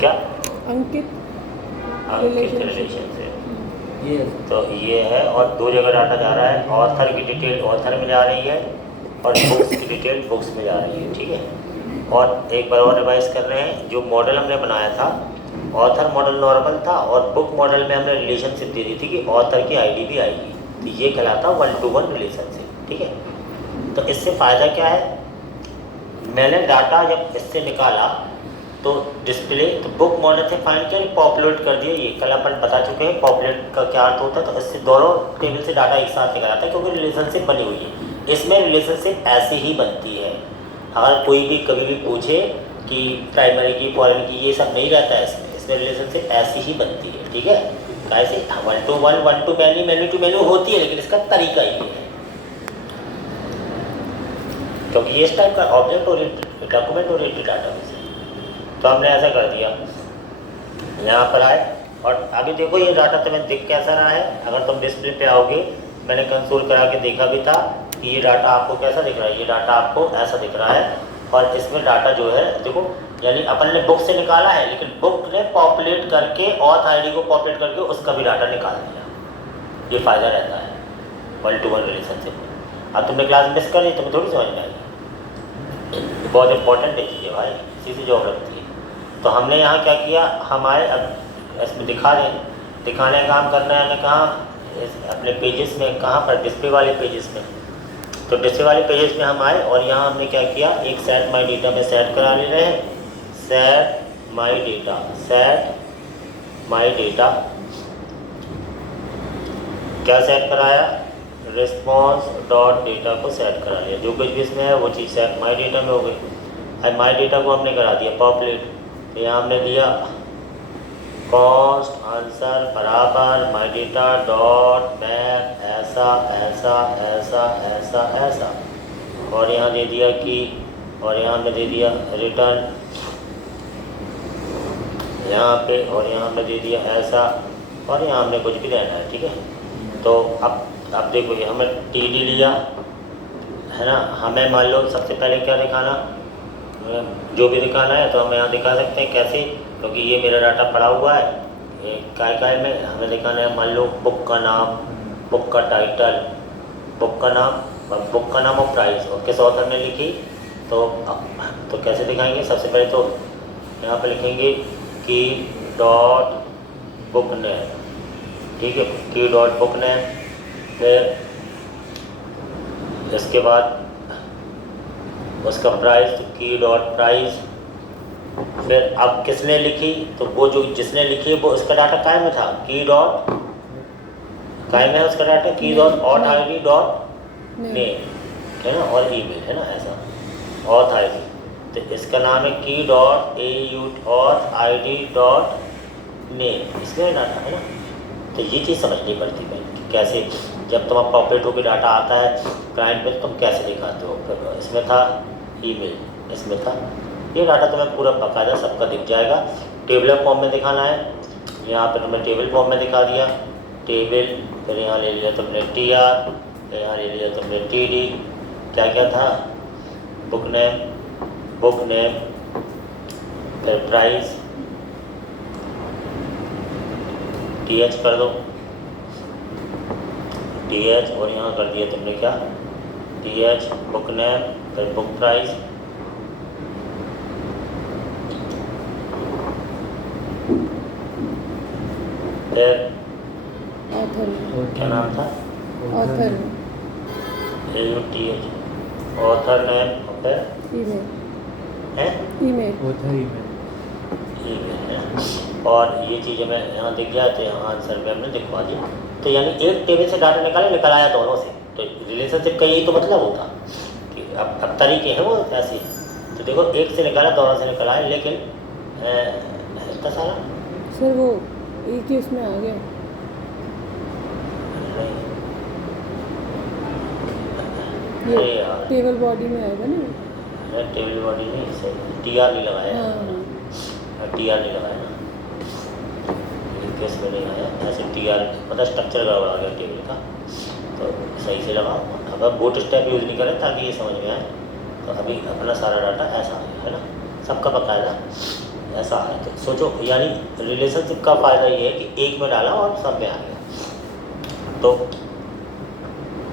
क्या अंकित रिलेशन से। तो ये है, और दो जगह डाटा जा रहा है। ऑथर की डिटेल ऑथर में जा रही है और बुक्स की डिटेल बुक्स में जा रही है, ठीक है। और एक बार और रिवाइज कर रहे हैं, जो मॉडल हमने बनाया था ऑथर मॉडल नॉर्मल था, और बुक मॉडल में हमने रिलेशनशिप दे दी थी कि ऑथर की आईडी भी आएगी, तो ये कहलाता 1-to-1 रिलेशनशिप, ठीक है। तो इससे फ़ायदा क्या है, मैंने डाटा जब इससे निकाला तो डिस्प्ले, तो बुक मॉडल से फाइंड किया, पॉपुलेट कर दिया। ये कल अपन बता चुके हैं पॉपुलेट का क्या अर्थ होता है। तो इससे दोनों टेबल से डाटा एक साथ निकल आता है, क्योंकि रिलेशनशिप बनी हुई है। इसमें रिलेशनशिप ऐसी ही बनती है। अगर कोई भी कभी भी पूछे कि प्राइमरी की फॉरेन की, ये सब नहीं रहता है इसमें रिलेशनशिप ऐसी ही बनती है, ठीक है। कैसे 1-to-1 1-to-many many-to-many होती है, लेकिन इसका तरीका ये है, क्योंकि ये इस टाइप का object oriented document oriented database है। तो हमने ऐसा कर दिया, यहाँ पर आए, और अभी देखो ये डाटा तुम्हें दिख कैसा रहा है। अगर तुम डिस्प्ले पे आओगे, मैंने कंसोल करा के देखा भी था कि ये डाटा आपको कैसा दिख रहा है। ये डाटा आपको ऐसा दिख रहा है, और इसमें डाटा जो है देखो, यानी अपन ने बुक से निकाला है, लेकिन बुक ने पॉपुलेट करके ऑथ आईडी को पॉपुलेट करके उसका भी डाटा निकाल दिया। ये फ़ायदा रहता है 1-to-1 रिलेशनशिप में। अब तुमने क्लास मिस कर ली, तुम्हें थोड़ी समझ में आएगी। बहुत इंपॉर्टेंट है चीज़ें भाई, इसी से जॉब रखती है। तो हमने यहाँ क्या किया, हमारे अब इसमें दिखाने का काम करना है। हमें कहाँ, अपने पेजेस में, कहाँ पर, डिस्प्ले वाले पेजेस में। तो डिस्प्ले वाले पेजेस में हम आए, और यहाँ हमने क्या किया, एक सेट माई डेटा में सेट करा ले रहे हैं। सेट माई डेटा क्या सेट कराया, रिस्पॉन्स डॉट डेटा को सेट करा लिया। जो कुछ भी इसमें है वो चीज़ सेट माई डेटा में हो गई। अब माई डेटा को हमने करा दिया पॉपुलेट। तो यहाँ हमने दिया कॉस्ट आंसर बराबर माई डेटा डॉट मैप ऐसा ऐसा ऐसा ऐसा ऐसा, और यहाँ दे दिया कि, और यहाँ हमने दे दिया रिटर्न यहाँ पे, और यहाँ हमने दे दिया ऐसा, और यहाँ हमने कुछ भी देना है, ठीक है। तो अब देखो, ये हमें TD लिया है ना। हमें मान लो सबसे पहले क्या दिखाना, जो भी दिखाना है तो हम यहाँ दिखा सकते हैं। कैसे, क्योंकि ये मेरा डाटा पड़ा हुआ है काय में। हमें दिखाना है, मान लो बुक का नाम, बुक का टाइटल, बुक का नाम और प्राइस, और किस ऑथर ने लिखी। तो कैसे दिखाएंगे, सबसे पहले तो यहाँ पे लिखेंगे की डॉट बुक नेम, ठीक है, की डॉट बुक नेम। फिर इसके बाद उसका प्राइस, तो की डॉट प्राइस। फिर अब किसने लिखी, तो वो जो जिसने लिखी वो उसका डाटा काय में था, की डॉट काय में है उसका डाटा, की dot auth ID dot name, है ना, और ईमेल, है ना, ऐसा ऑथ आईडी। तो इसका नाम है की dot auth ID dot name, इसमें डाटा है ना। तो ये चीज़ समझनी पड़ती है कि कैसे, जब तुम पॉपुलेट होकर डाटा आता है क्लाइंट पे, तुम कैसे दिखाते हो। फिर इसमें था ईमेल, इसमें था, ये डाटा तुम्हें पूरा बाकायदा सबका दिख जाएगा। टेबल फॉर्म में दिखाना है, यहाँ पे तुमने टेबल फॉर्म में दिखा दिया टेबल। फिर यहाँ ले लिया तुमने TR, फिर यहाँ ले लिया तुमने TD, क्या क्या था, बुक नेम, फिर प्राइस, TH कर दो, TH, और यहाँ कर दिया तुमने क्या, TH बुक नेम, फिर बुक प्राइस, फिर ऑथर, क्या नाम था, ऑथर, AUTH, ऑथर नेम, और फिर ईमेल, है ईमेल, है। और ये चीज़ हमें यहाँ दिख जाए, तो यहाँ आंसर में हमने दिखवा दिया। तो यानी एक टेबल से डाटा निकल आया दोनों से। तो रिलेशनशिप का यही तो मतलब होता कि अब तरीके हैं वो ऐसे। तो देखो, एक से निकाला, दोनों से निकला है, लेकिन इतना सारा सर वो एक ही उसमें आ गया। ये टेबल बॉडी में आएगा ना, टेबल बॉडी नहीं, सही TR नहीं लगाया, TR नहीं लगाया ना, केस में नहीं आया ऐसे। TR मतलब स्ट्रक्चर गड़बड़ आ गया टेबल का, तो सही से लगाओ। अब बूट स्टेप यूज़ नहीं करें ताकि ये समझ में आए। तो अभी अपना सारा डाटा ऐसा आ गया, है ना, सबका बकायदा ऐसा है। तो सोचो, यानी रिलेशनशिप का फ़ायदा ये है कि एक में डाला और सब में आ गया। तो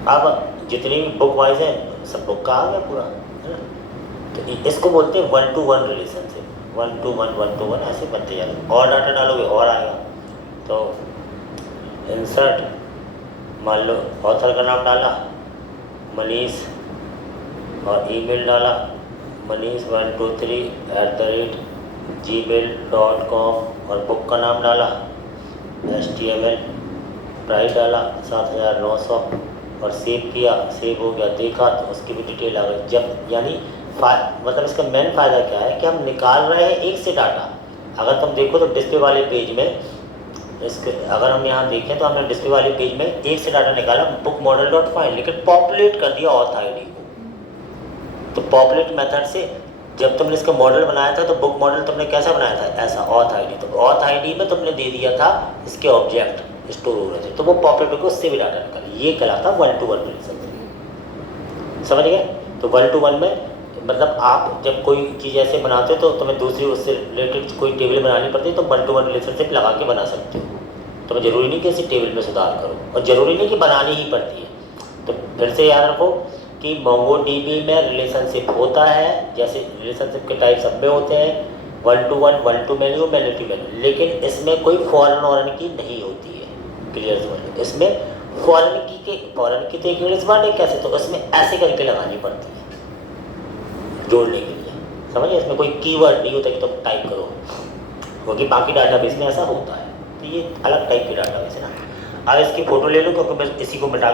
अब जितनी भी बुक वाइज है सब बुक का आ गया पूरा, है ना। तो इसको बोलते हैं 1-to-1 रिलेशनशिप, 1-to-1 ऐसे बनते जाए। और डाटा डालोगे और आएगा। तो इंसर्ट, मान लो ऑथर का नाम डाला मनीष और ईमेल डाला manish123@gmail.com और बुक का नाम डाला HTML प्राइस डाला 7,900 और सेव किया, सेव हो गया, देखा तो उसकी भी डिटेल आ गई। जब यानी मतलब इसका मेन फ़ायदा क्या है कि हम निकाल रहे हैं एक से डाटा। अगर तुम देखो तो डिस्प्ले वाले पेज में इसके, अगर हम यहाँ देखें तो हमने डिस्प्ले वाले पेज में एक से डाटा निकाला बुक मॉडल डॉट फाइंड, लेकिन पॉपुलेट कर दिया ऑथ आईडी को। तो पॉपुलेट मेथड से जब तुमने इसका मॉडल बनाया था तो बुक मॉडल तुमने कैसा बनाया था, ऐसा ऑथ आईडी। तो ऑथ आईडी में तुमने दे दिया था इसके ऑब्जेक्ट स्टोर हो रहे थे, तो वो पॉपुलेट को उससे भी डाटा निकाला। ये कहलाता 1-to-1 रिलेशनशिप, समझ गए। तो 1-to-1 में मतलब आप जब कोई चीज़ ऐसे बनाते हो तो तुम्हें दूसरी उससे रिलेटेड कोई टेबल बनानी पड़ती है, तो 1-to-1 रिलेशनशिप लगा के बना सकते हो। तुम्हें ज़रूरी नहीं कि इसी टेबल में सुधार करो, और ज़रूरी नहीं कि बनानी ही पड़ती है। तो फिर से याद रखो कि MongoDB में रिलेशनशिप होता है, जैसे रिलेशनशिप के टाइप सब में होते हैं 1-to-1, 1-to-many, many-to-many, लेकिन इसमें कोई फॉरेन वॉरेन की नहीं होती है। क्लियर समझ लो। इसमें फॉरेन की तो एक इंग्लिश वर्ड है कैसे, तो इसमें ऐसे करके लगानी पड़ती है जोड़ने के लिए, समझिए। इसमें कोई कीवर्ड नहीं होता कि तुम टाइप करो, क्योंकि बाकी डाटाबेस में ऐसा होता है। तो ये अलग टाइप की डाटाबेस है ना। अब इसकी फ़ोटो ले लो, क्योंकि मैं इसी को मिटा